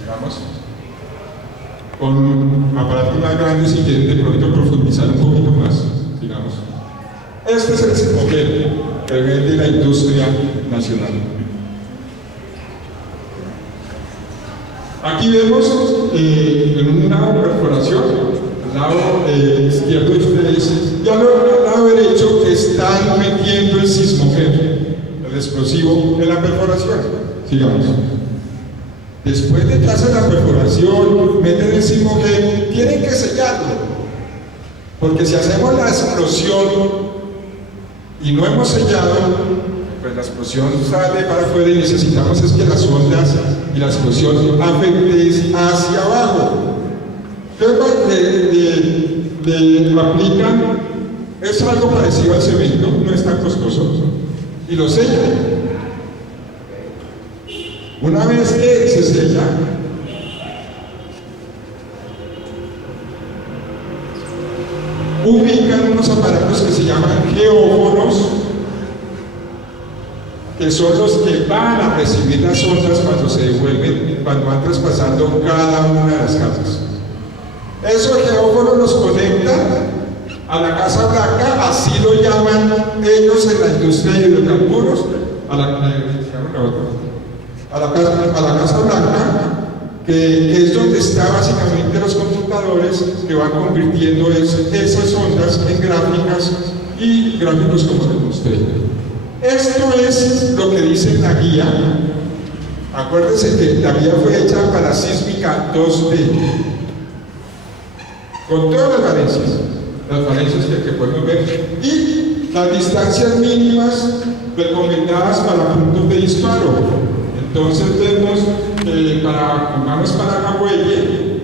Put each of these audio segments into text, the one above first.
digamos, con aparatos más grandes y quieren de pronto profundizar un poquito más, digamos. Este es el sismogel que vende la industria nacional. Aquí vemos en una perforación, al lado izquierdo de ustedes, y al lado derecho están metiendo el sismogel, el explosivo, en la perforación. Sigamos. Después de que hacen la perforación, meten el sismogel, tienen que sellarlo, porque si hacemos la explosión y no hemos sellado, pues la explosión sale para afuera y necesitamos es que las ondas y la explosión afecten hacia abajo. Entonces le aplican, es algo parecido al cemento, no es tan costoso, y lo sellan. Una vez que se sella, ubican unos aparatos que se llaman geófonos, que son los que van a recibir las ondas cuando se devuelven, cuando van traspasando cada una de las casas. Esos geófonos los conectan a la Casa Blanca, así lo llaman ellos en la industria de hidrocarburos, a la Casa Blanca, que es donde están básicamente los computadores que van convirtiendo esas ondas en gráficas y gráficos como les mostré. Esto es lo que dice la guía. Acuérdense que la guía fue hecha para sísmica 2D, con todas las falencias que podemos ver, y las distancias mínimas recomendadas para puntos de disparo. Entonces vemos pongamos para Cahuelle,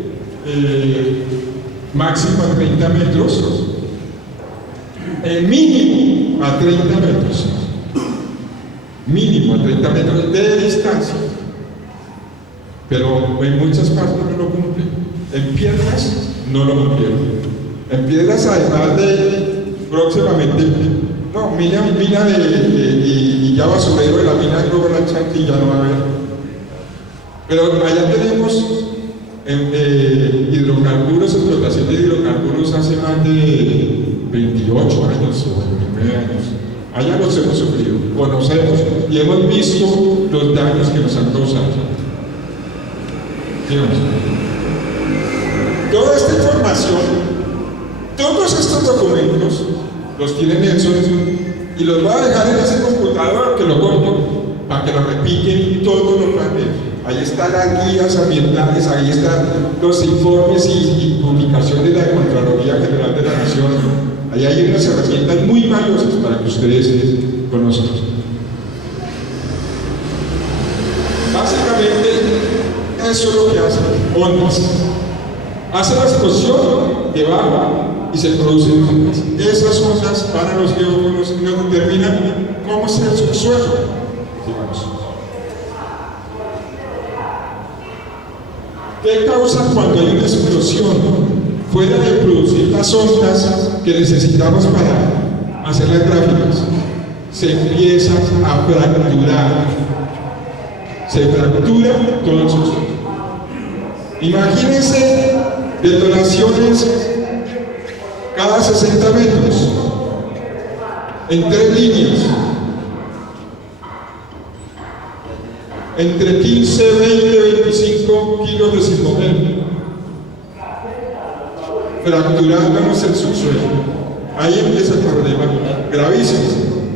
máximo a 30 metros, mínimo a 30 metros. Mínimo a 30 metros de distancia, pero en muchas partes no lo cumplen. En Piedras no lo cumplieron. En Piedras, además de próximamente, no, mina y ya basurero de la mina de Globo Chanti ya no va a haber. Pero allá tenemos hidrocarburos, explotación de hidrocarburos hace más de 28 años o 29 años. Allá los hemos sufrido, conocemos y hemos visto los daños que nos han causado. Digamos, toda esta información, todos estos documentos, los tiene Nelson y los va a dejar en ese computador que lo corto para que lo repiquen y todos lo puedan ver. Ahí están las guías ambientales, ahí están los informes y publicaciones de la Contraloría General de la Nación. Ahí hay unas herramientas muy valiosas para que ustedes conozcan. Básicamente, eso es lo que hacen ondas. Hace la explosión debajo y se producen ondas. Esas ondas van a los geófonos y nos determinan cómo es el subsuelo. Digamos. ¿Qué causa cuando hay una explosión? Fuera de producir las ondas que necesitamos para hacer las gráficas, se empieza a fracturar. Se fractura todo el subsuelo. Imagínense detonaciones cada 60 metros, en 3 líneas, entre 15, 20, 25 kilos de sismogel, fracturándonos el subsuelo. Ahí empieza el problema, gravísimo,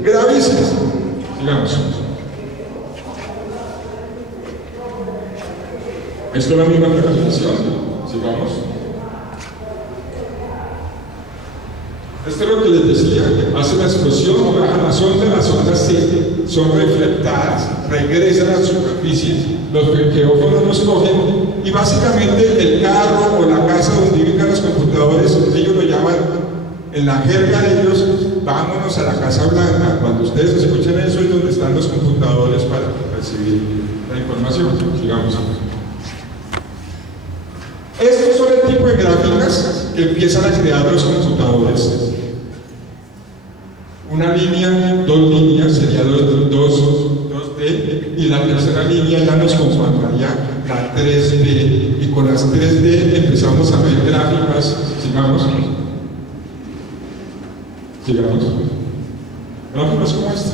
gravísimo. Sigamos. Esto es la misma fracturación. Sigamos. Esto es lo que les decía, hace la explosión, bajan las ondas son reflectadas, regresan a la superficie, los geófonos nos cogen y básicamente el carro o la casa donde viven los computadores, ellos lo llaman, en la jerga de ellos, vámonos a la Casa Blanca. Cuando ustedes escuchen eso es donde están los computadores para recibir la información. Sigamos. Estos son el tipo de gráficas que empiezan a crear los computadores. Una línea, 2 líneas, sería 2D, y la tercera línea ya nos conformaría la 3D, y con las 3D empezamos a ver gráficas. Sigamos. Gráficas como esta.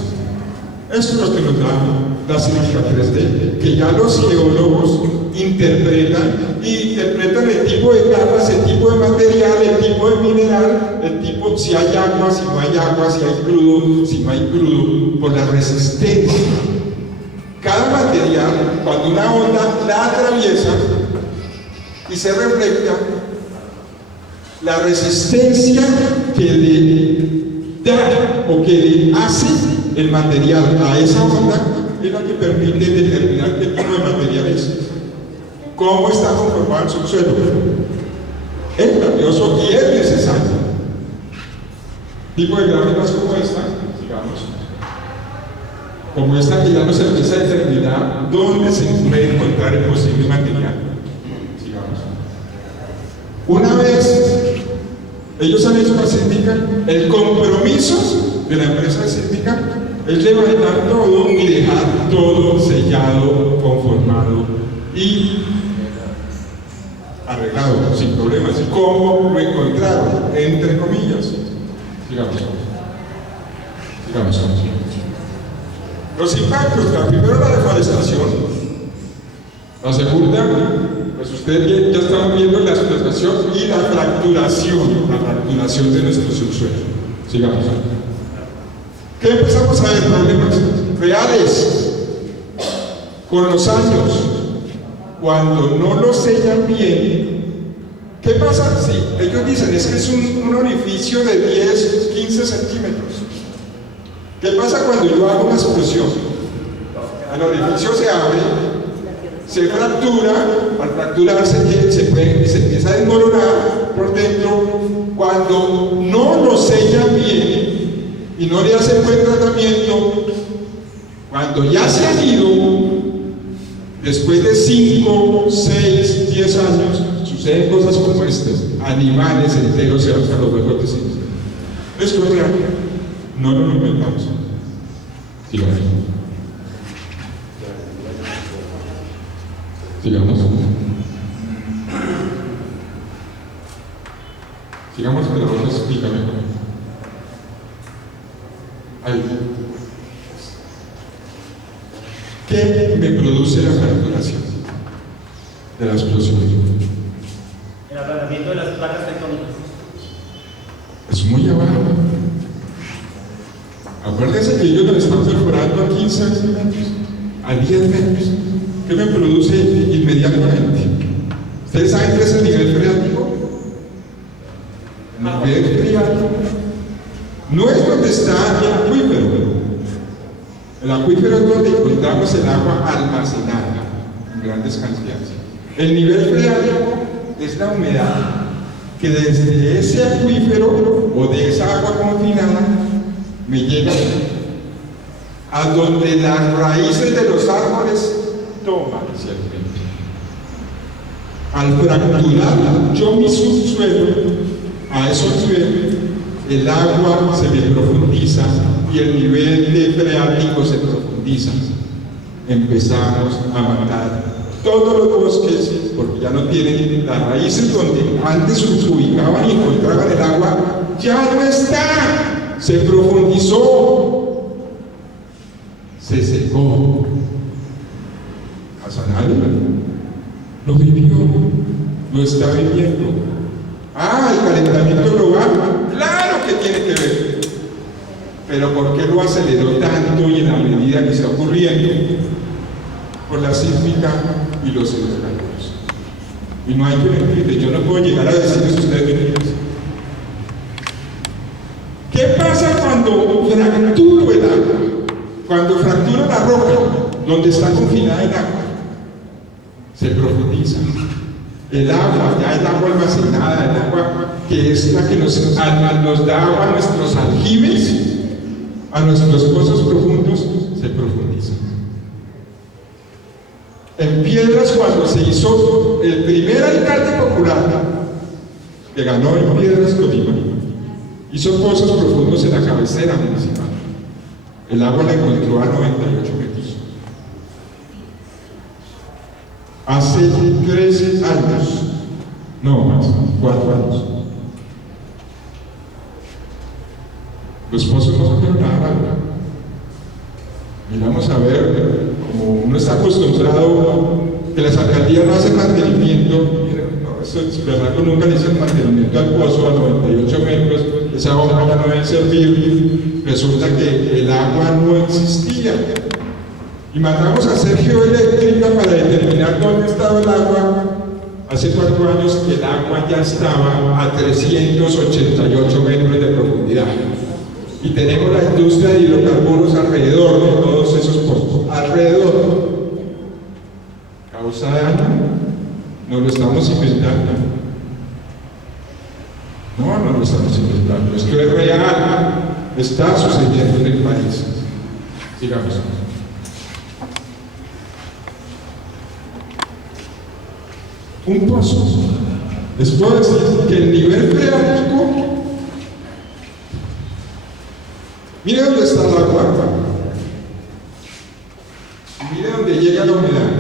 Esto es lo que nos da la cinética 3D, que ya los geólogos interpretan el tipo de capas, el tipo de material, el tipo de mineral, el tipo, si hay agua, si no hay agua, si hay crudo, si no hay crudo, por la resistencia. Cada material, cuando una onda la atraviesa y se refleja, la resistencia que le da o que le hace el material a esa onda es la que permite determinar qué tipo de material es, cómo está conformado el subsuelo. Es valioso y es necesario. Tipo de gráficas como esta, digamos, como esta que ya nos empieza a determinar dónde se puede encontrar el posible material. Sigamos. Una vez ellos han hecho la sísmica, el compromiso de la empresa sísmica es levantar todo y dejar todo sellado, conformado y arreglado, sin problemas. ¿Cómo lo encontraron? Entre comillas. Sigamos. Los impactos, la primera, la deforestación. La segunda, pues ustedes ya están viendo la explotación y la fracturación de nuestro subsuelo. Sigamos. ¿Qué empezamos a ver? Problemas reales. Con los años, cuando no lo sellan bien, ¿qué pasa? Sí, ellos dicen, es que es un orificio de 10, 15 centímetros. ¿Qué pasa cuando yo hago una explosión? El orificio se abre, se fractura, al fracturarse se empieza a desmoronar por dentro. Cuando no lo sellan bien y no le hacen buen tratamiento, cuando ya se ha ido, después de 5, 6, 10 años, suceden cosas como estas. Animales enteros se alzan los huevos de cine. Esto es real. No lo inventamos. Sigamos. Sigamos con la otra, explícame. Ahí. ¿Qué me produce la fracturación de la explosión? El aplanamiento de las placas tectónicas. Es muy abajo. Acuérdense que ellos lo están perforando a 15 metros, a 10 metros. ¿Qué me produce inmediatamente? ¿Ustedes saben qué es el nivel freático? El nivel freático no es donde está el acuífero. El acuífero es donde encontramos el agua almacenada en grandes cantidades. El nivel freático es la humedad que desde ese acuífero o de esa agua confinada me llega a donde las raíces de los árboles toman ciertamente. Al fracturar yo mi subsuelo a esos niveles, el agua se me profundiza y el nivel de freático se profundiza. Empezamos a matar todos los bosques porque ya no tienen las raíces donde antes se ubicaban y encontraban el agua, ya no está, se profundizó, se secó. Hassanal lo vivió, lo está viviendo. El calentamiento global, claro que tiene que ver, pero ¿por qué lo aceleró tanto y en la medida que está ocurriendo? Por la sísmica y los hidrocarburos. Y no hay que mentirles, yo no puedo llegar a decirles a ustedes mentiras. ¿Qué pasa cuando fracturo el agua? Cuando fracturo la roca, donde está confinada el agua, se profundiza. El agua, ya el agua almacenada, el agua que es la que nos da agua a nuestros aljibes, a nuestros pozos profundos, se profundiza. En Piedras, cuando se hizo el primer alcalde popular que ganó en Piedras, Colima, hizo pozos profundos en la cabecera municipal. El agua la encontró a 98 metros. hace 13 años, no más, 4 años. Los pozos no se nada. Miramos a ver, como uno está acostumbrado que las alcaldías no hacen mantenimiento, no, eso es verdad que nunca le hicieron mantenimiento al pozo a 98 metros, esa bomba ya no debe servir, resulta que el agua no existía. Y mandamos a hacer geoeléctrica para determinar dónde estaba el agua. Hace 4 años el agua ya estaba a 388 metros de profundidad. Y tenemos la industria de hidrocarburos alrededor de todos esos pozos. Alrededor. ¿Causa daño? No lo estamos inventando. No lo estamos inventando. Esto es real. Está sucediendo en el país. Sigamos. Un pozo. Les puedo decir que el nivel freático, mire dónde está el agua, mire dónde llega la humedad.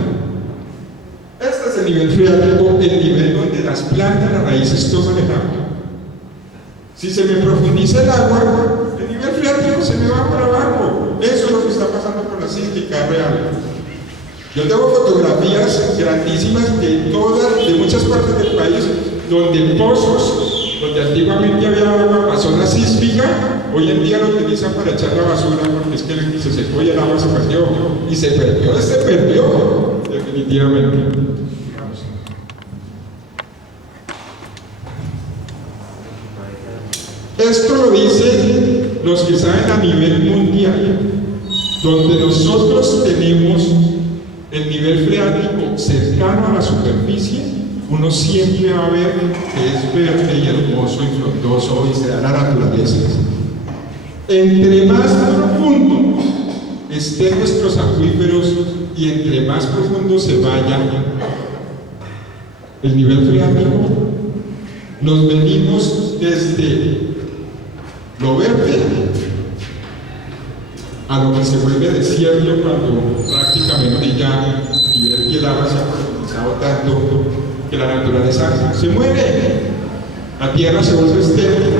Este es el nivel freático, el nivel donde las plantas, las raíces toman el agua. Si se me profundiza el agua, el nivel freático se me va para abajo. Eso es lo que está pasando con la sísmica real. Yo tengo fotografías grandísimas de muchas partes del país, donde pozos, donde antiguamente había agua, pasó la sísmica, hoy en día lo utilizan para echar la basura porque es que se secó y el agua se perdió. Y se perdió, definitivamente. Esto lo dicen los que saben a nivel mundial, donde nosotros tenemos el nivel freático cercano a la superficie, uno siempre va a ver que es verde y hermoso y frondoso y se da la naturaleza. Entre más profundo estén nuestros acuíferos y entre más profundo se vaya el nivel freático, nos venimos desde lo verde a lo que se vuelve desierto cuando prácticamente ya el agua se ha profundizado tanto que la naturaleza se muere, la tierra se vuelve estéril.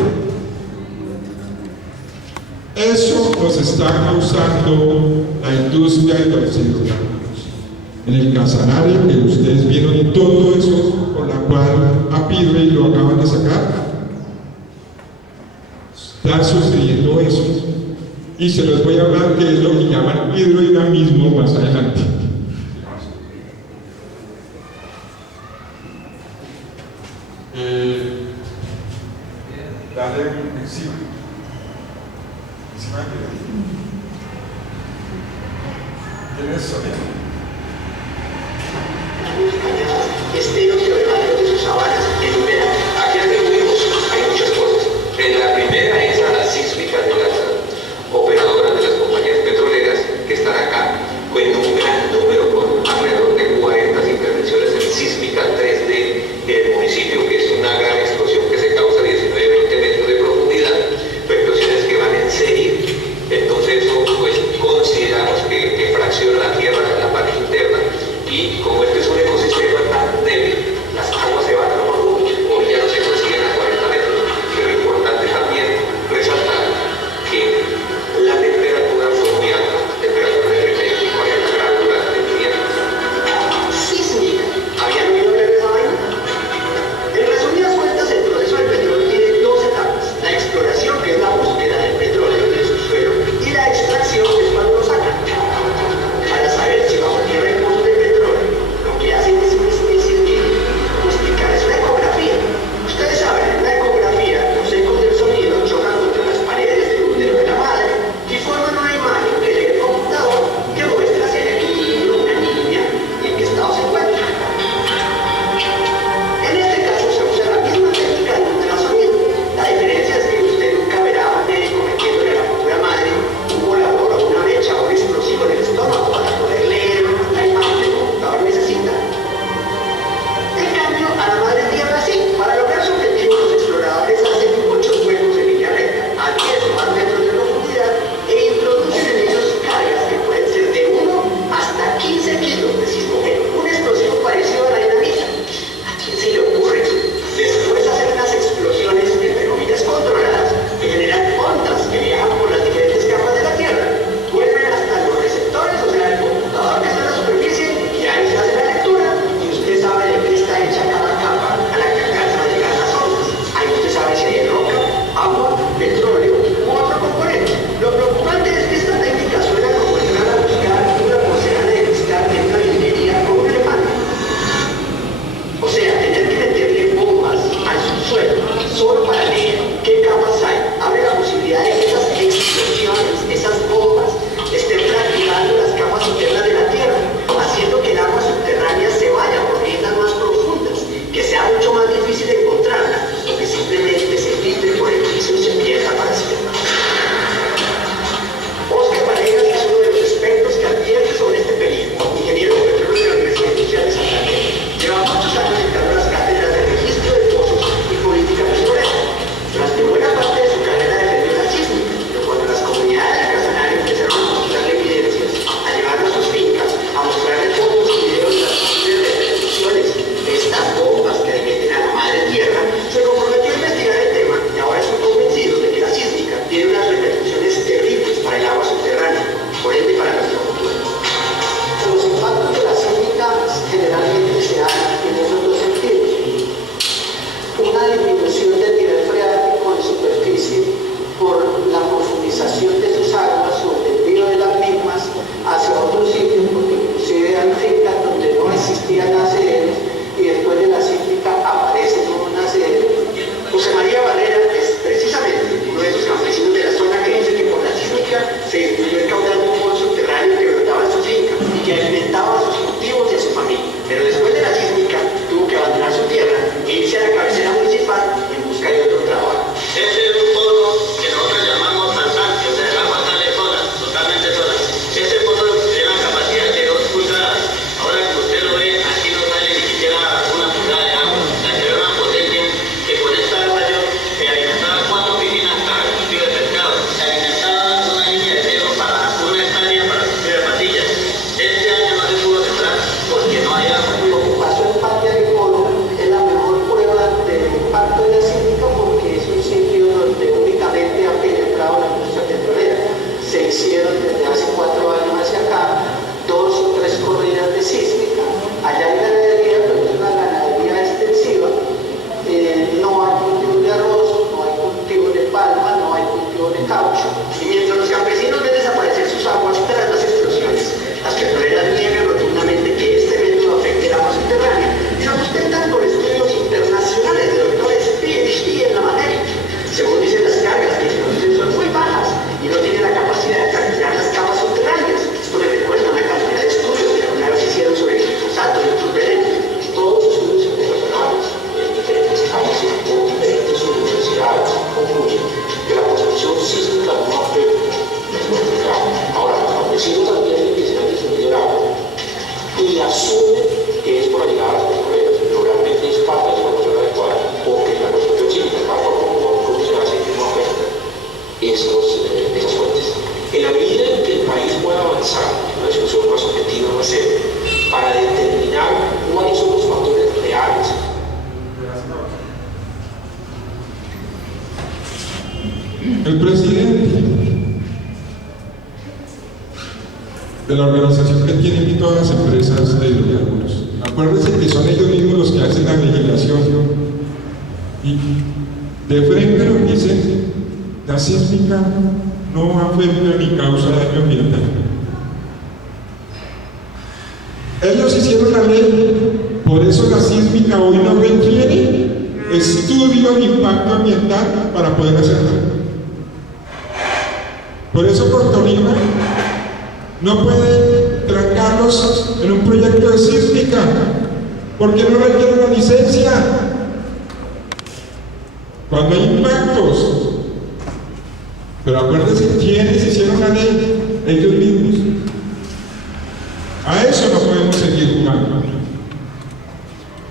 Eso nos está causando la industria de los hidrocarburos. En el Casanare, que ustedes vieron todo eso, con la cual a Pirri lo acaban de sacar, está sucediendo eso. Y se los voy a hablar que es lo que llaman hidrodinamismo más adelante. Dale encima. Encima de ¿quién es Sonia? Esteros y ordenaderos de sus sabanas enumeran. Aquí atribuimos, hay muchas cosas. En la primera es a las sísmicas de las operadoras de las compañías petroleras que están acá. Cuenta un gran número, con alrededor de 40 intervenciones en sísmica 3D en el municipio, que es una gran explosión que se causa 19-20 metros de profundidad, explosiones que van en serie. Entonces eso pues consideramos que fracciona la tierra en la parte interna, y como este es un ecosistema tan débil, el presidente de la organización que tienen todas las empresas de hidrocarburos. Acuérdense que son ellos mismos los que hacen la legislación. Y de frente nos dicen, la sísmica no afecta ni causa daño ambiental. Ellos hicieron la ley, por eso la sísmica hoy no requiere estudio de impacto ambiental para poder hacerlo. Por eso Puerto Rico no puede trancarlos en un proyecto de sísmica, porque no requiere una licencia. Cuando hay impactos. Pero acuérdense quiénes hicieron la ley, ellos mismos. A eso no podemos seguir jugando.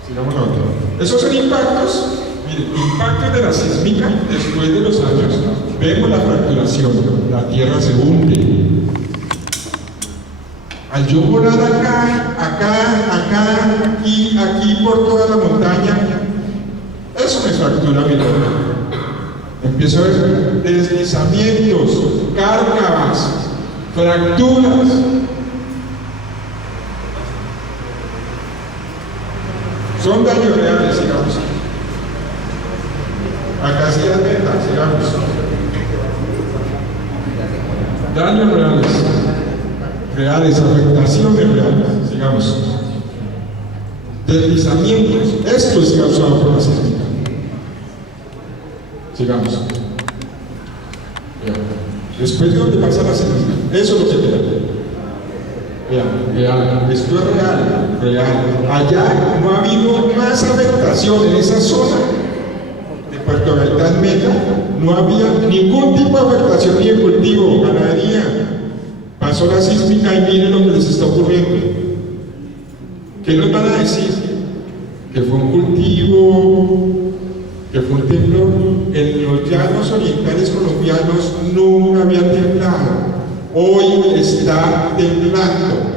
Sigamos la otra. Esos son impactos. Miren, impactos de la sísmica después de los años. Vemos la fracturación, la tierra se hunde. Al yo volar acá, aquí por toda la montaña, eso me fractura mi cuerpo. Empiezo a ver deslizamientos, cárcavas, fracturas. Son daños reales, digamos. Acá sí es verdad, digamos. Daños reales, afectaciones reales, digamos. Deslizamientos, esto es causado por la sísmica. Sigamos. Después de dónde pasa la sísmica, eso es lo que queda. Vean, esto es real. Allá no ha habido más afectación en esa zona de Puerto Gaitán Meta, no había ningún tipo de afectación ni de cultivo, ganadería. Pasó la sísmica y miren lo que les está ocurriendo. ¿Qué nos van a decir? Que fue un cultivo, que fue un temblor. En los llanos orientales colombianos nunca había temblado. Hoy está temblando.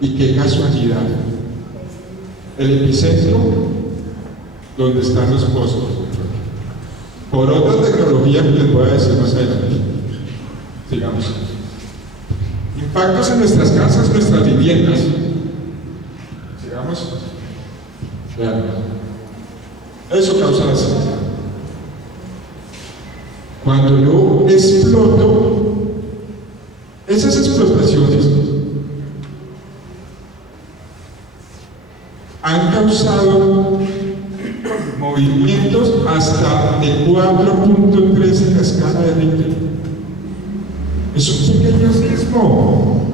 Y qué casualidad. El epicentro, donde están los pozos. Por otra tecnología que les voy a decir más adelante. Sigamos. Impactos en nuestras casas, nuestras viviendas. Sigamos. Vean. Eso causa la sísmica. Cuando yo exploto, esas explotaciones han causado movimientos hasta de 4.3 en la escala de Richter. Es un pequeño sismo.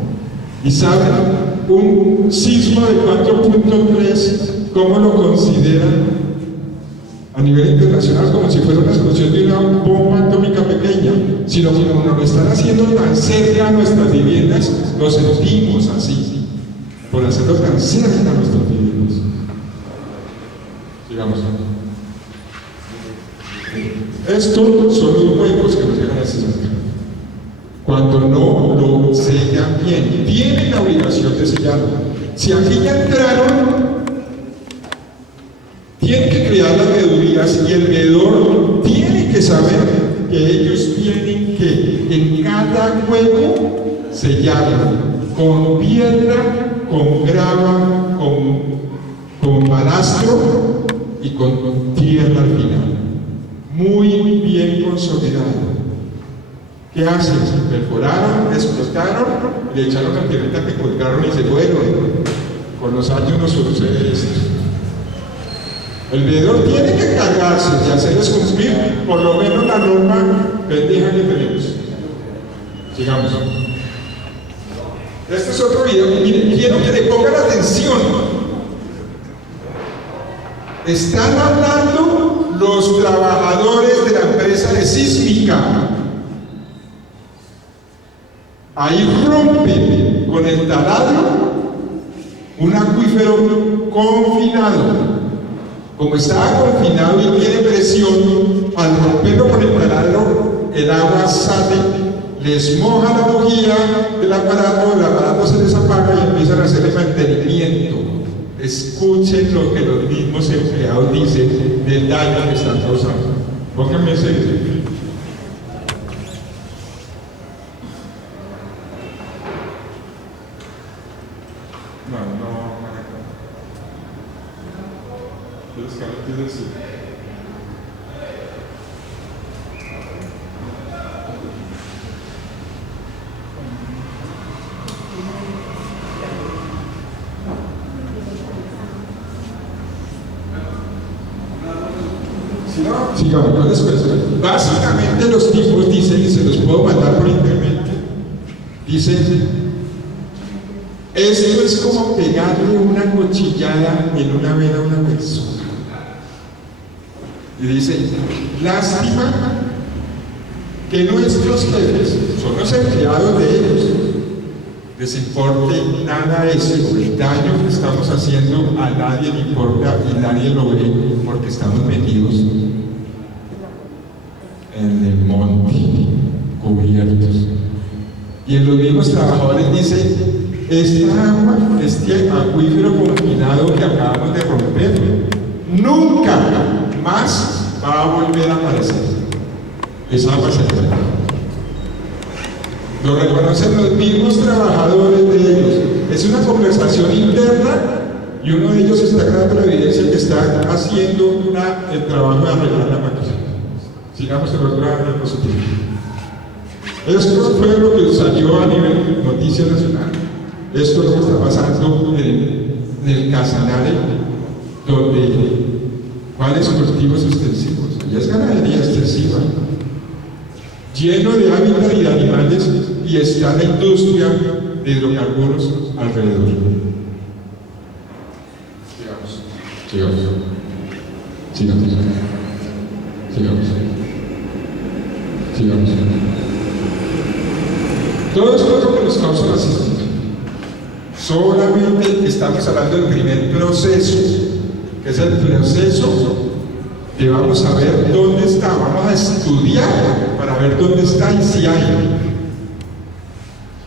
Y saben, un sismo de 4.3, ¿cómo lo consideran a nivel internacional? Como si fuera una explosión de una bomba atómica pequeña, sino que como nos lo están haciendo tan cerca a nuestras viviendas, lo sentimos así, por hacerlo tan cerca a nuestras viviendas. Sigamos. Estos son los huecos que nos llegan a sísmica. Cuando no lo sellan bien, tienen la obligación de sellarlo. Si aquí ya entraron, tienen que crear las veedurías y el veedor tiene que saber que ellos tienen que en cada hueco sellarlo con piedra, con grava, con balastro y con tierra al final. Muy bien consolidado. ¿Qué hacen? Perforaron, explotaron, le echaron la tierrita que colgaron y se fueron. Con los años nos sucede esto. El veedor tiene que encargarse de hacerles cumplir por lo menos la norma pendeja que tenemos. Sigamos. Este es otro video. Miren, quiero que le pongan atención. Están hablando los trabajadores de la empresa de sísmica. Ahí rompen con el taladro un acuífero confinado. Como estaba confinado y tiene presión, al romperlo con el taladro, el agua sale, les moja la bujía del aparato, el aparato se les apaga y empiezan a hacer el mantenimiento. Escuchen lo que los mismos empleados dicen del daño que están causando. Pónganme ese. de los canales del sur. Sigamos, no después. Básicamente los tipos dicen, y se los puedo mandar por internet, dicen, esto es como pegarle una cuchillada en una vena a una persona. Y dice, lástima que nuestros jefes son los empleados de ellos. Les importe nada eso, el daño que estamos haciendo a nadie le importa y nadie lo ve porque estamos metidos en el monte, cubiertos. Y en los mismos trabajadores dice, esta agua, este acuífero confinado que acabamos de romper, nunca más va a volver a aparecer. Esa agua se acaba. Lo reconocen los mismos trabajadores de ellos. Es una conversación interna y uno de ellos está dando la evidencia que está haciendo el trabajo de arreglar la máquina. Sigamos en otra diapositiva. Esto fue lo que salió a nivel noticia nacional. Esto es lo que está pasando en el Casanare, donde ¿cuáles cultivos extensivos? Allá es ganadería extensiva, lleno de hábitat y de animales, y está la industria de hidrocarburos alrededor. Sigamos. Todo esto es lo que nos causa la sísmica. Solamente estamos hablando del primer proceso, que es el proceso que vamos a ver dónde está, vamos a estudiar para ver dónde está y si hay.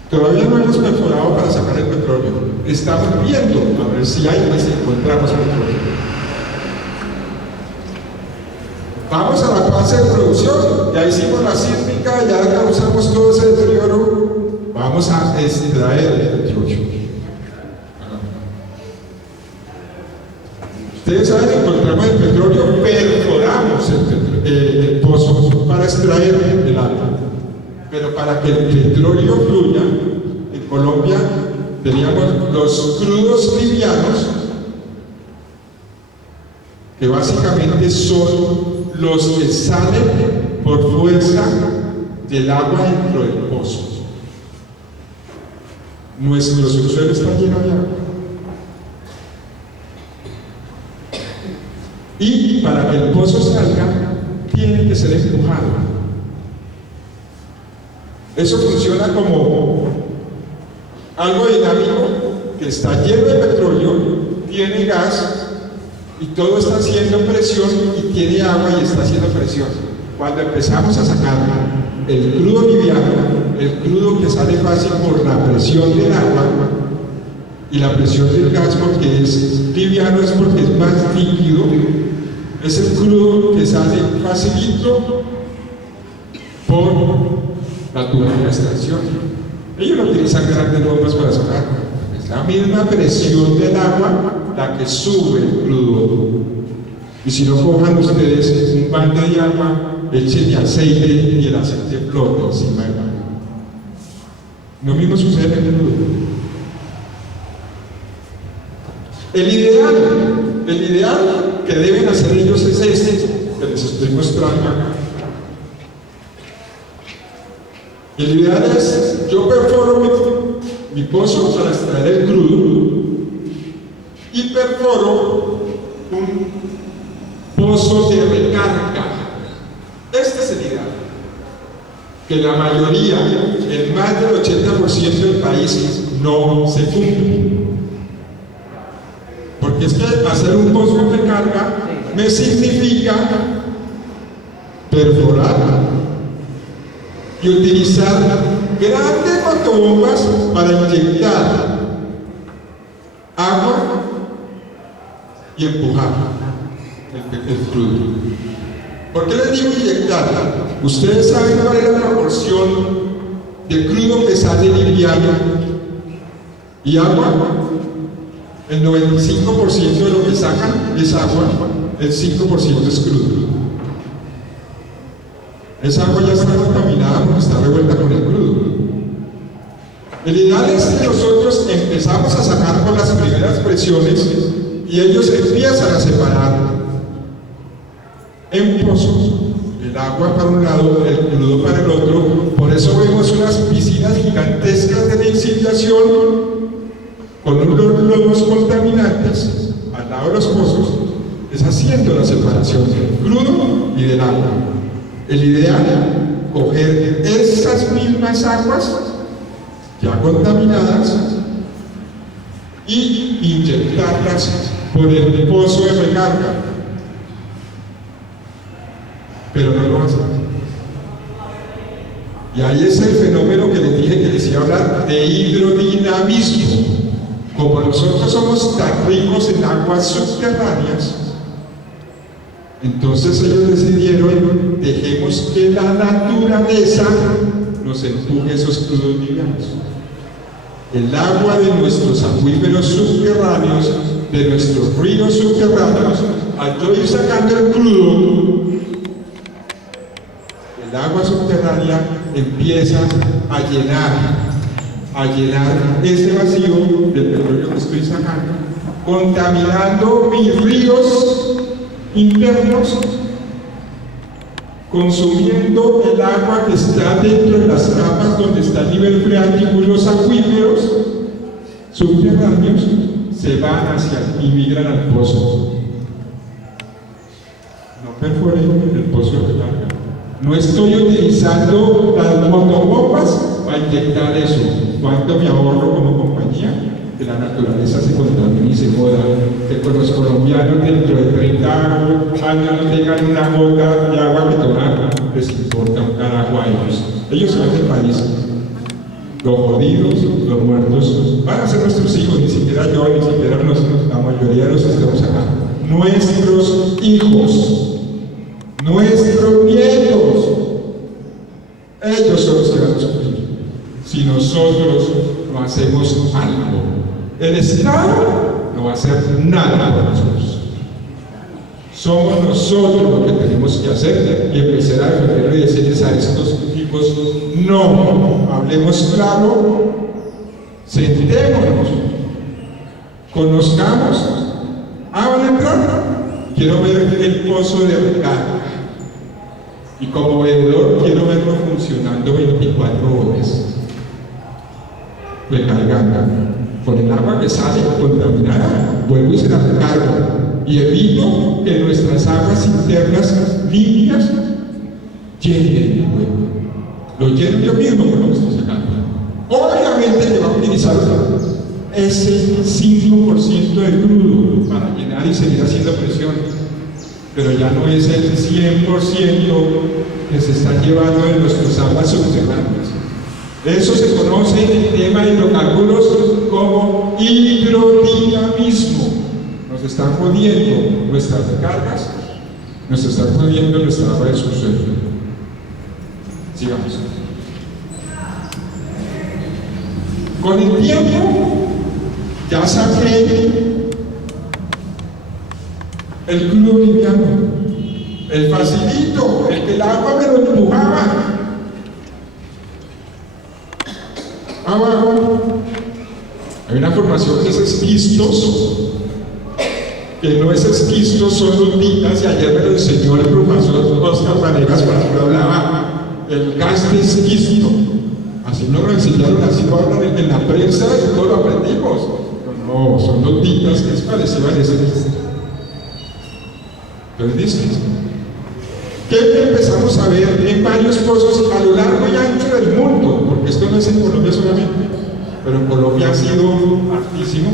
Todavía no hemos perforado para sacar el petróleo, estamos viendo a ver si hay y si encontramos petróleo. Vamos a la fase de producción, ya hicimos la sísmica, ya causamos todo ese deterioro, vamos a extraer el petróleo. Ustedes saben, encontramos el petróleo, perforamos el pozo para extraer el agua. Pero para que el petróleo fluya, en Colombia teníamos los crudos livianos, que básicamente son los que salen por fuerza del agua dentro del pozo. Nuestro subsuelo está lleno de agua. Y para que el pozo salga, tiene que ser empujado. Eso funciona como algo dinámico que está lleno de petróleo, tiene gas y todo está haciendo presión y tiene agua y está haciendo presión. Cuando empezamos a sacar el crudo liviano, el crudo que sale fácil por la presión del agua y la presión del gas, porque es liviano, es porque es más líquido, es el crudo que sale facilito por la tubería de extracción. Ellos no utilizan grandes bombas para sacar, es la misma presión del agua la que sube el crudo. Y si no, cojan ustedes un balde de agua, echen aceite y el aceite flota encima del agua. Lo mismo sucede en el crudo. El ideal que deben hacer ellos es este que les estoy mostrando acá. El ideal es, yo perforo mi pozo para extraer el crudo y perforo un pozo de recarga. Este es el ideal. Que la mayoría, el más del 80% del país, no se cumple. Porque es que hacer un pozo de recarga me significa perforar y utilizar grandes motobombas para inyectar agua y empujar el crudo. ¿Por qué les digo inyectar? Ustedes saben cuál es la proporción de crudo que sale liviano y agua. El 95% de lo que sacan es agua, el 5% es crudo. Esa agua ya está contaminada porque está revuelta con el crudo. El ideal es que nosotros empezamos a sacar con las primeras presiones y ellos empiezan a separar en pozos el agua para un lado, el crudo para el otro. Por eso vemos unas piscinas gigantescas de lixiviación con unos lomos contaminantes al lado de los pozos, es haciendo la separación del crudo y del agua. El ideal, coger esas mismas aguas ya contaminadas y inyectarlas por el pozo de recarga, pero no lo hacen. Y ahí es el fenómeno que les dije que les iba a hablar de hidrodinamismo. Como nosotros somos tan ricos en aguas subterráneas, entonces ellos decidieron, dejemos que la naturaleza nos empuje esos crudos livianos. El agua de nuestros acuíferos subterráneos, de nuestros ríos subterráneos, al yo ir sacando el crudo, el agua subterránea empieza a llenar ese vacío del petróleo que estoy sacando, contaminando mis ríos internos, consumiendo el agua que está dentro de las capas donde está el nivel freático, y los acuíferos subterráneos se van y migran al pozo. No perforen el pozo de recarga. No estoy utilizando las motobombas para inyectar eso. ¿Cuánto me ahorro como compañía? Que la naturaleza se contamine y se joda, que con los colombianos dentro de 30 años no tengan una gota de agua que tomar, les importa un carajo a ellos. Ellos son del país. Los jodidos, los muertos, van a ser nuestros hijos, ni siquiera yo, ni siquiera la mayoría de los que estamos acá. Nuestros hijos, nuestros nietos, ellos son los que van a sufrir si nosotros no hacemos algo. El Estado no va a hacer nada por nosotros. Somos nosotros lo que tenemos que hacer y empezar a defender y decirles a estos tipos: no, hablemos claro, sentémonos, conozcamos. ¿Van a entrar? Quiero ver el pozo de recarga. Y como veedor quiero verlo funcionando 24 horas. Recargando. Con el agua que sale contaminada, vuelvo y se la recargo. Y evito que nuestras aguas internas limpias llenen el hueco. Lo lleno yo mismo con lo que estoy sacando. Obviamente que va a utilizar ese 5% de crudo para llenar y seguir haciendo presión, pero ya no es el 100% que se está llevando de nuestras aguas subterráneas. Eso se conoce en el tema de hidrocarburos como hidrodinamismo. Nos están jodiendo nuestras recargas, nos están jodiendo nuestra agua de subsuelo. Sigamos. Con el tiempo ya saqué el crudo liviano, el facilito, el que el agua me lo empujaba. Abajo hay una formación que es esquistos, que no es esquistos, son onditas, y ayer me lo enseñó el profesor Oscar Vanegas cuando hablaba del gas de esquisto. Así nos lo enseñaron, así lo hablan en la prensa y todo lo aprendimos. Pero no, son onditas que es parecido a ese. ¿Entendiste? ¿Qué empezamos a ver en varios pozos a lo largo y ancho del mundo? Porque esto no es en Colombia solamente, pero en Colombia ha sido hartísimo.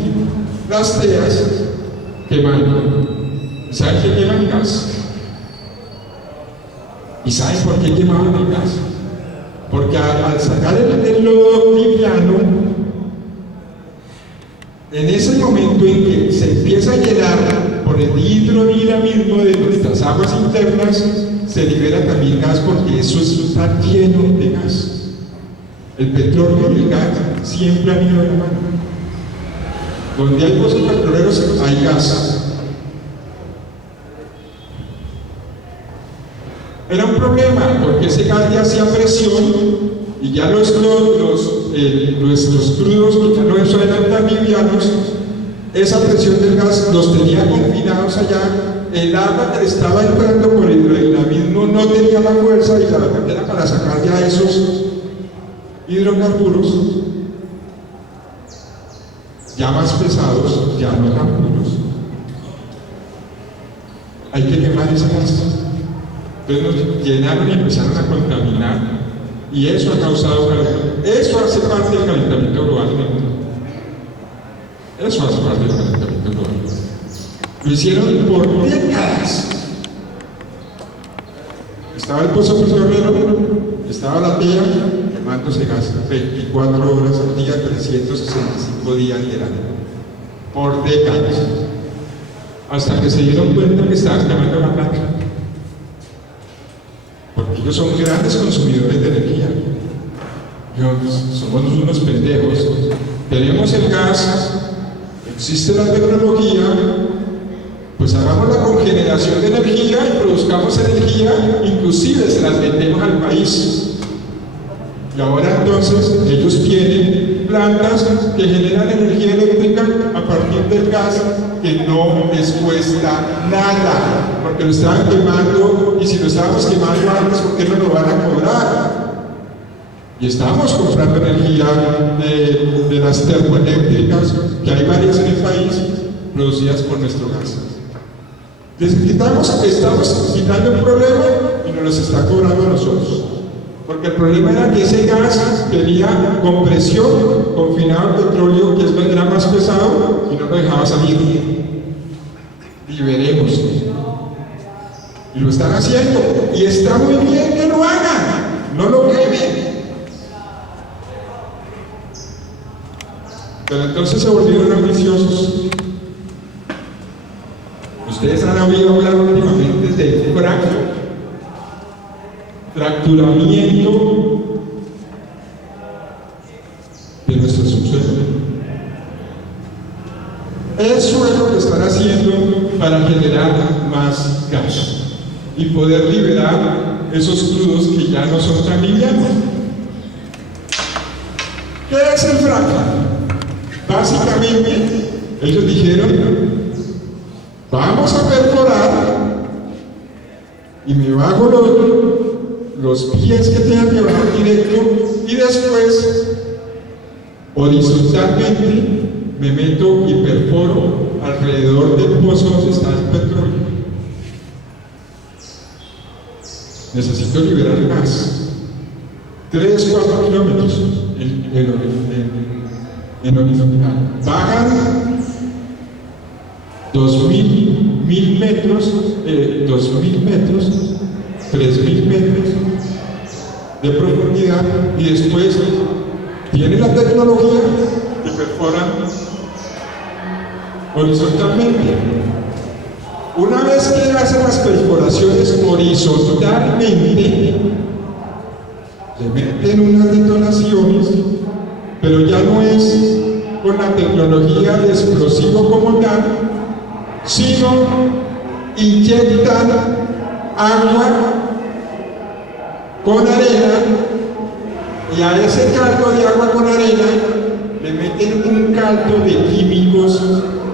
Las teas queman. ¿Saben qué queman? Gas. ¿Y saben por qué quemaban el gas? Porque al sacar el lodo liviano, en ese momento en que se empieza a llenar por el hidrodinamismo de nuestras aguas internas, se libera también gas, porque eso está lleno de gas. El petróleo y el gas siempre han ido de la mano. Donde hay pozos petroleros hay gas. Era un problema, porque ese gas ya hacía presión y ya nuestros crudos, que ya no eran tan livianos, esa presión del gas los tenía confinados allá. El agua que le estaba entrando por el hidrodinamismo no tenía la fuerza y la verdad que era para sacar ya esos hidrocarburos ya más pesados, ya no eran puros. Hay que quemar ese gas. Entonces nos llenaron y empezaron a contaminar, y eso ha causado calentamiento. Eso hace parte del calentamiento global en el mundo. Eso hace parte del calentamiento global. Lo hicieron por décadas. Estaba el Pozo Petrolero, estaba la TEA quemándose gas 24 horas al día, 365 días al año. Por décadas. Hasta que se dieron cuenta que estaban quemando la plata. Porque ellos son grandes consumidores de energía. Somos unos pendejos. Tenemos el gas, existe la tecnología, pues hagamos la cogeneración de energía y produzcamos energía, inclusive se las vendemos al país. Y ahora entonces ellos tienen plantas que generan energía eléctrica a partir del gas, que no les cuesta nada, porque lo estaban quemando, y si lo estábamos quemando antes, ¿por qué no lo van a cobrar? Y estamos comprando energía de las termoeléctricas, que hay varias en el país, producidas por nuestro gas. Estamos quitando un problema y nos los está cobrando a nosotros. Porque el problema era que ese gas tenía compresión, confinado al petróleo, que era más pesado, y no lo dejaba salir. Liberemos. Y lo están haciendo. Y está muy bien que lo hagan. No lo quemen. Pero entonces se volvieron ambiciosos. Ustedes han oído hablar últimamente de fracturamiento de nuestro subsuelo. Eso es lo que están haciendo para generar más gas y poder liberar esos crudos que ya no son tan livianos. ¿Qué es el fracking? Básicamente, ellos dijeron: vamos a perforar y me bajo los pies que tengan que bajar directo, y después horizontalmente me meto y perforo alrededor del pozo donde está el petróleo. Necesito liberar gas 3-4 kilómetros en horizontal. Bajan 2.000 metros, 3.000 metros de profundidad, y después tienen la tecnología y perforan horizontalmente. Una vez que hacen las perforaciones horizontalmente, le meten unas detonaciones, pero ya no es con la tecnología de explosivo como tal, sino inyectan agua con arena, y a ese caldo de agua con arena le meten un caldo de químicos,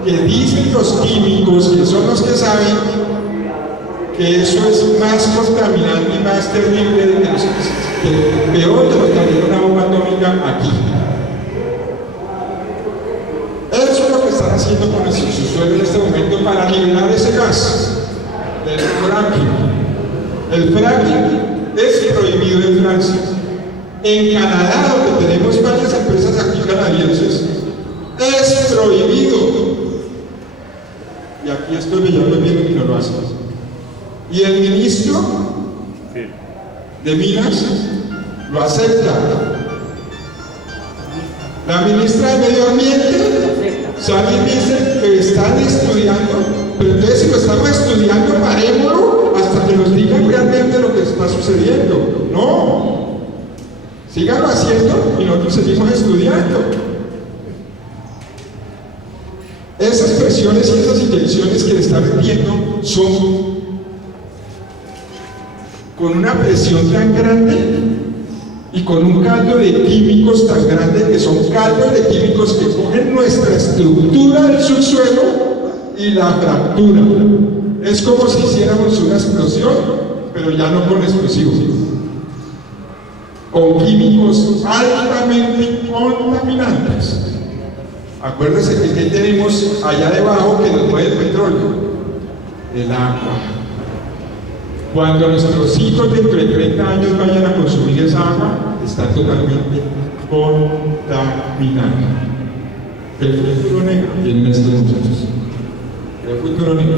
que dicen los químicos, que son los que saben, que eso es más contaminante y más terrible, peor de lo que tener una bomba atómica aquí. Eso es lo que están haciendo con el subsuelo en este momento para liberar ese gas del fracking. El fracking es prohibido en Francia. En Canadá, donde tenemos varias empresas aquí canadienses, es prohibido. Y aquí estos villanos vienen y no lo hacen. Y el ministro de Minas lo acepta. La ministra de Medio Ambiente sale y dice que están estudiando, pero entonces si lo estamos estudiando, parémoslo hasta que nos digan realmente lo que está sucediendo. No, síganlo haciendo y nosotros seguimos estudiando. Esas presiones y esas inyecciones que le están metiendo son con una presión tan grande y con un caldo de químicos tan grande, que son caldos de químicos que cogen nuestra estructura del subsuelo y la fractura. Es como si hiciéramos una explosión, pero ya no con explosivos, con químicos altamente contaminantes. Acuérdense que tenemos allá debajo que nos mueve el petróleo, el agua. Cuando nuestros hijos dentro de 30 años vayan a consumir esa agua, está totalmente contaminada. El futuro negro tienen estos muchachos. El futuro negro.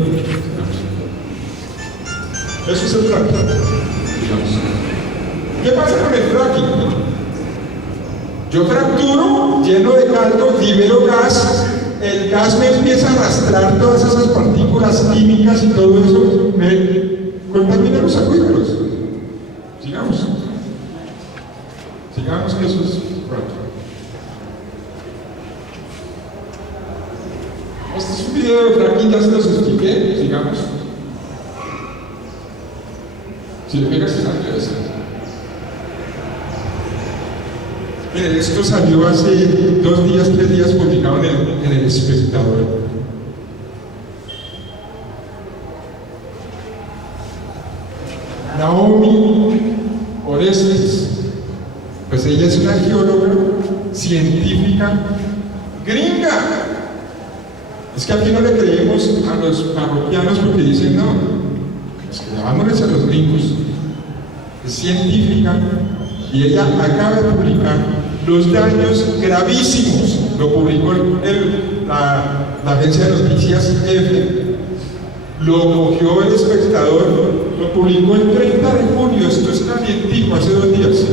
Eso es el fracking. ¿Qué pasa con el fracking? Yo fracturo, lleno de caldo, libero gas, el gas me empieza a arrastrar todas esas partículas químicas y todo eso, me contamina los acuíferos. Sigamos que eso es fracking. Este es un video de fracking, ya se los expliqué, sigamos. Si le pegas en la cabeza. Miren, esto salió hace 2 días, 3 días publicado en el Espectador. Naomi Orestes, pues ella es una geóloga científica gringa. Es que aquí no le creemos a los parroquianos porque dicen no, es que vámonos a los gringos. Es científica y ella acaba de publicar los daños gravísimos. Lo publicó la agencia de noticias EFE. Lo cogió el Espectador, lo publicó el 30 de junio, esto es calientico, hace 2 días.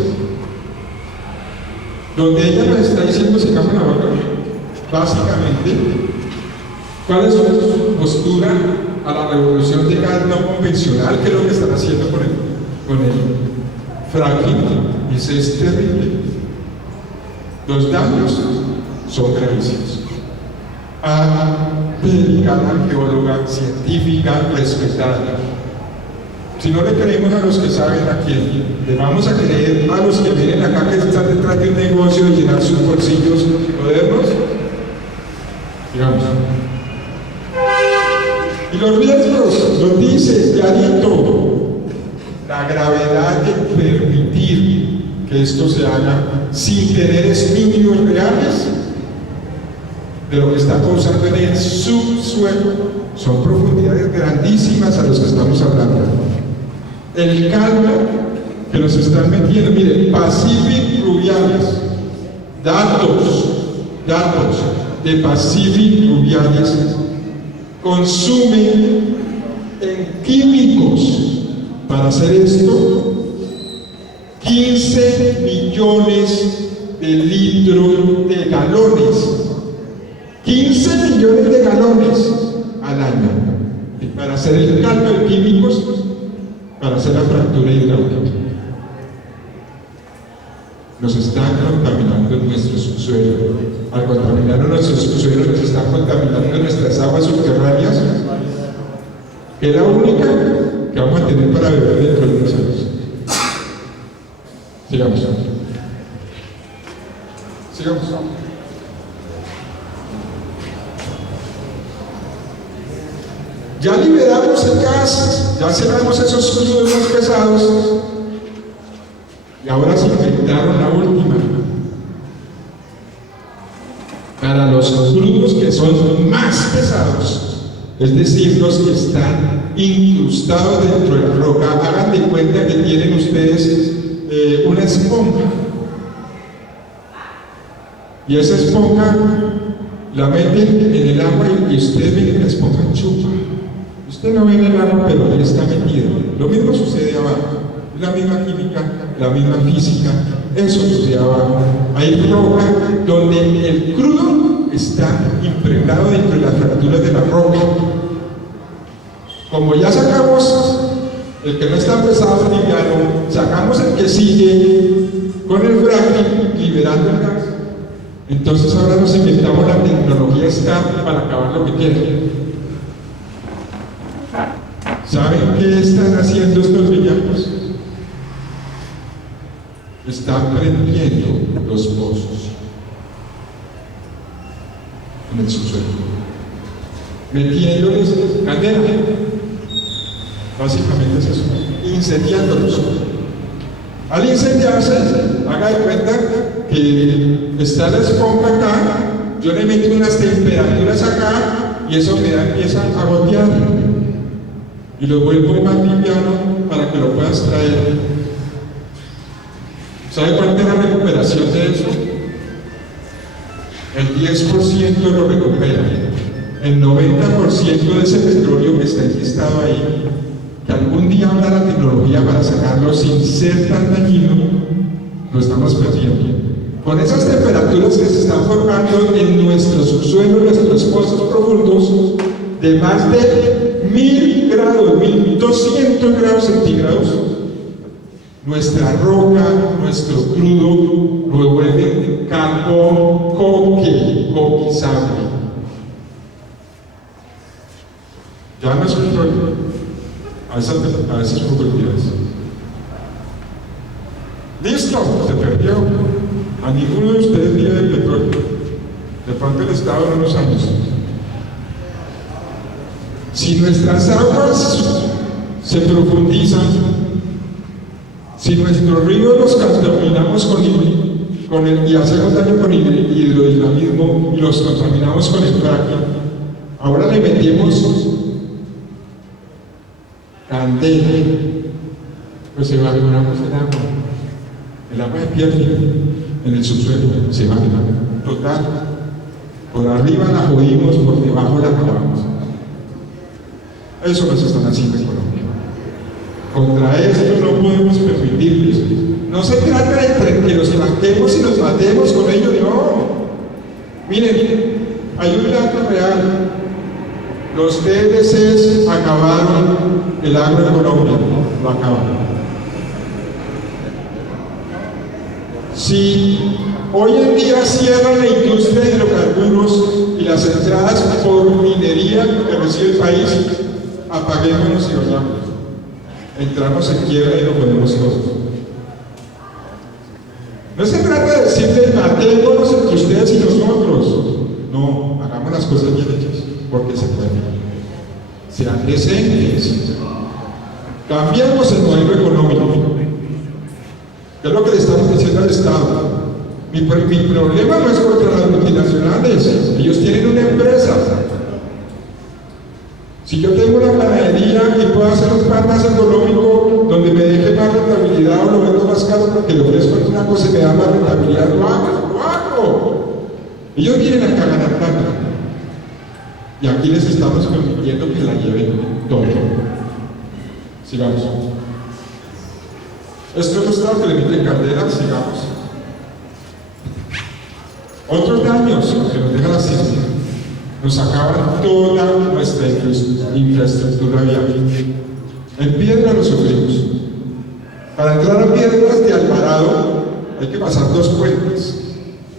Donde ella nos está diciendo, se cambia la boca, básicamente, cuál es su postura a la revolución de gas no convencional, que es lo que están haciendo con el fracking. Dice, es terrible. Los daños son gravísimos. Dedicada geóloga científica respetada. Si no le creemos a los que saben, ¿a quién? Le vamos a creer a los que vienen acá, que están detrás de un negocio de llenar sus bolsillos modernos. Digamos. Y los riesgos, lo dice clarito. La gravedad de permitir que esto se haga sin tener estudios reales de lo que está causando en el subsuelo, son profundidades grandísimas a los que estamos hablando. El caldo que nos están metiendo, mire, Pacific Rubiales, datos de Pacific Rubiales, consumen en químicos para hacer esto 15 millones de litros de galones. 15 millones de galones al año para hacer el caldo de químicos, para hacer la fractura hidráulica. Nos están contaminando nuestro subsuelo. Al contaminar nuestro subsuelo, nos están contaminando nuestras aguas subterráneas, que es la única que vamos a tener para beber dentro de unos años. Sigamos. Ya liberamos el gas, ya cerramos esos crudos más pesados y ahora se inventaron la última. Para los crudos que son más pesados, es decir, los que están incrustados dentro de la roca, hagan de cuenta que tienen ustedes una esponja. Y esa esponja la meten en el agua y ustedes ven que la esponja chupa. Usted no ve en el agua, pero ahí está metido. Lo mismo sucede abajo. La misma química, la misma física. Eso sucede abajo. Hay roca donde el crudo está impregnado dentro de las fracturas de la roca. Como ya sacamos el que no está pesado liviano, sacamos el que sigue con el fracking, liberando el gas. Entonces ahora nos inventamos la tecnología SCAR para acabar lo que quieren. ¿Saben qué están haciendo estos villanos? están prendiendo los pozos en el subsuelo, metiéndoles candela. Básicamente es eso, incendiándolos. Al incendiarse, haga de cuenta que está la esponja acá, yo le meto unas temperaturas acá y esa humedad empieza a gotear y lo vuelvo más liviano para que lo puedas traer. ¿Sabe cuál es la recuperación de eso? El 10% lo recupera. El 90% de ese petróleo que está enquistado ahí, que algún día habrá la tecnología para sacarlo sin ser tan dañino, lo estamos perdiendo. Con esas temperaturas que se están formando en nuestro subsuelo, en nuestros pozos profundos, de más de 1000 grados, 1200 grados centígrados, nuestra roca, nuestro crudo, lo vuelve carbón coquizable. Ya no es petróleo a esas profundidades. Listo, se perdió. A ninguno de ustedes vive el petróleo. De pronto el Estado en unos años. Si nuestras aguas se profundizan, si nuestros ríos los contaminamos y hacemos daño con hidrodinamismo y los contaminamos con el fracking, ahora le metemos candela, pues se va a demorar el agua de piel en el subsuelo, se va total. Por arriba la jodimos, por debajo la acabamos. Eso nos están haciendo en Colombia. Contra esto no podemos permitirles. No se trata de que nos flanquemos y nos matemos con ellos, no. Miren, hay un dato real. Los TLCs acabaron el agro en Colombia, lo acabaron. Si hoy en día cierran la industria de hidrocarburos y las entradas por minería que recibe el país, apaguémonos y vayamos. Entramos en quiebra y lo ponemos todos. No se trata de decirles matémonos entre ustedes y nosotros. No, hagamos las cosas bien hechas, porque se pueden. Sean decentes. Cambiemos el modelo económico. Es lo que le estamos diciendo al Estado. Mi problema no es contra las multinacionales. Ellos tienen una empresa. Si yo tengo una panadería y puedo hacer un pan más económico, donde me deje más rentabilidad o lo vendo más caro porque le ofrezco una cosa y me da más rentabilidad, lo hago. Ellos vienen acá a ganar plata. Y aquí les estamos permitiendo que la lleven todo. Sigamos. Esto es un estado que le meten candela, sigamos. Otros daños que nos deja la ciencia. Nos acaban toda nuestra infraestructura vial. En Piedra lo sufrimos. Para entrar a Piedras de Alvarado hay que pasar 2 puentes.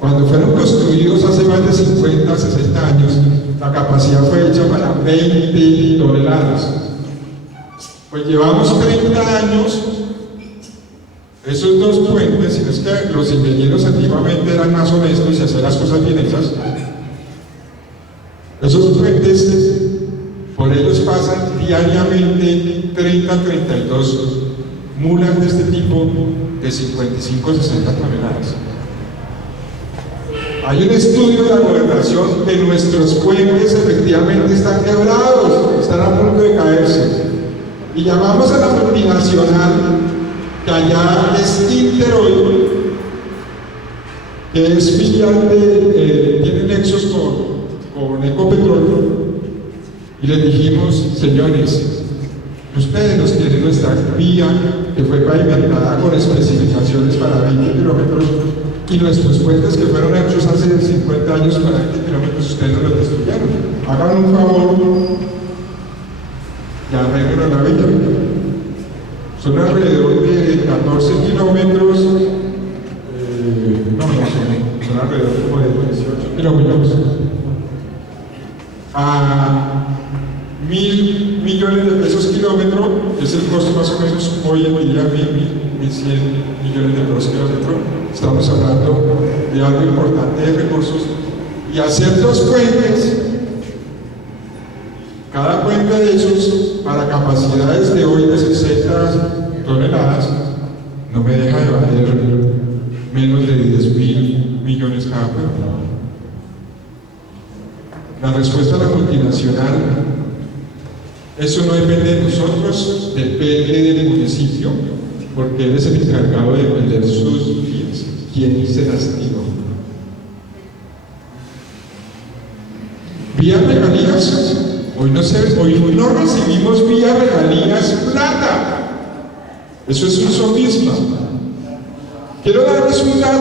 Cuando fueron construidos hace más de 50, 60 años, la capacidad fue hecha para 20 toneladas. Pues llevamos 30 años, esos 2 puentes, si no es que los ingenieros antiguamente eran más honestos y hacían las cosas bien hechas, esos puentes, por ellos pasan diariamente 30-32 mulas de este tipo de 55-60 toneladas. Hay un estudio de la gobernación que nuestros puentes efectivamente están quebrados, están a punto de caerse. Y llamamos a la multinacional, que allá es Interoil, que es filial tiene nexos con Ecopetrol, y les dijimos, señores, ustedes nos tienen nuestra vía que fue pavimentada con especificaciones para 20 kilómetros y nuestros puentes que fueron hechos hace 50 años para 20 kilómetros, ustedes no los destruyeron. Hagan un favor y arreglen la vía. Son alrededor de 14 kilómetros, son alrededor de 18 kilómetros, a 1.000 millones millones de pesos kilómetro, es el costo más o menos hoy en día, 1.100 millones de pesos kilómetro. Estamos hablando de algo importante de recursos. Y hacer 2 puentes, cada puente de esos para capacidades de hoy de 60 toneladas, no me deja de valer menos de 10.000 millones cada puente. La respuesta a la multinacional: eso no depende de nosotros, depende del municipio, porque él es el encargado de vender sus vías. ¿Quién se las tiró? Vía regalías. Hoy no recibimos vía regalías plata. Eso es un sofisma. Quiero darles un dato.